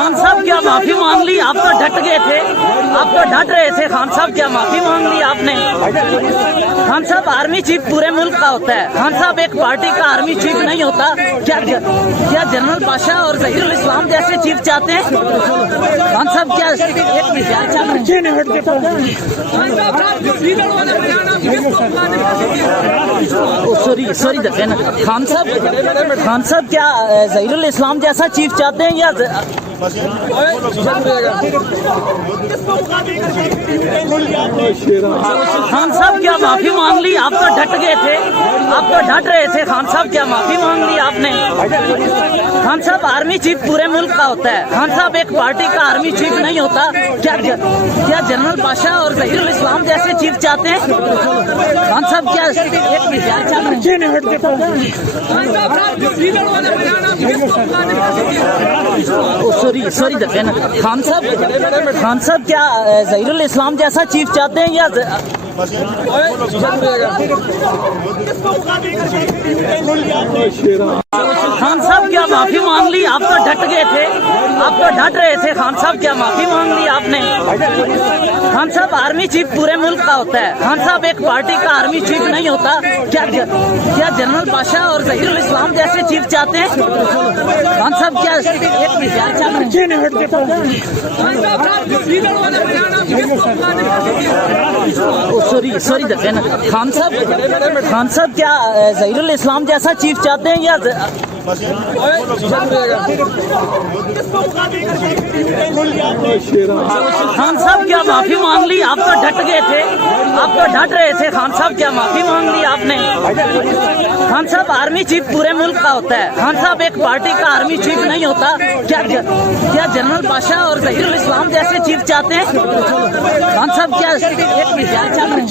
خان صاحب کیا معافی مانگ لی؟ آپ تو ڈٹ گئے تھے، آپ تو ڈٹ رہے تھے. خان صاحب کیا معافی مانگ لی آپ نے؟ خان صاحب آرمی چیف پورے ملک کا ہوتا ہے. خان صاحب ایک پارٹی کا آرمی چیف نہیں ہوتا. کیا جنرل پاشا اور ظہیر الاسلام جیسے چیف چاہتے ہیں؟ خان صاحب کیا ایک مزاج چاہتے ہیں؟ سوری دفعہ خان صاحب کیا ظہیر الاسلام جیسا چیف چاہتے ہیں یا خان صاحب کیا معافی مانگ لی؟ آپ تو ڈٹ گئے تھے، آپ تو ڈٹ رہے تھے. خان صاحب کیا معافی مانگ لی آپ نے؟ خان صاحب آرمی چیف پورے ملک کا ہوتا ہے. خان صاحب ایک پارٹی کا آرمی چیف نہیں ہوتا. کیا جنرل پاشا اور ظہیر الاسلام جیسے چیف چاہتے ہیں؟ خان صاحب کیا ایک مزاج چاہتے ہیں؟ سوری دفعہ خان صاحب کیا ظہیر الاسلام جیسا چیف چاہتے ہیں یا خان صاحب کیا معافی مانگ لی؟ آپ تو ڈٹ گئے تھے، آپ تو ڈٹ رہے تھے. خان صاحب کیا معافی مانگ لی آپ نے؟ خان صاحب آرمی چیف پورے ملک کا ہوتا ہے. خان صاحب ایک پارٹی کا آرمی چیف نہیں ہوتا. کیا جنرل پاشا اور ظہیر الاسلام جیسے چیف چاہتے ہیں؟ خان صاحب کیا ایک مزاج چاہتے ہیں؟ سوری دفعہ خان صاحب کیا ظہیر الاسلام جیسا چیف چاہتے ہیں یا خان صاحب کیا معافی مانگ لی؟ آپ تو ڈٹ گئے تھے، آپ تو ڈٹ رہے تھے. خان صاحب کیا معافی مانگ لی آپ نے؟ خان صاحب آرمی چیف پورے ملک کا ہوتا ہے. خان صاحب ایک پارٹی کا آرمی چیف نہیں ہوتا. کیا جنرل پاشا اور ظہیر الاسلام جیسے چیف چاہتے ہیں؟ خان صاحب کیا ایک مزاج چاہتے ہیں؟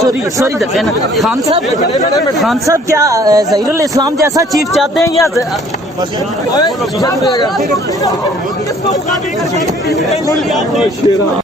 سوری دفعہ خان صاحب کیا ظہیر الاسلام جیسا چیف چاہتے ہیں یا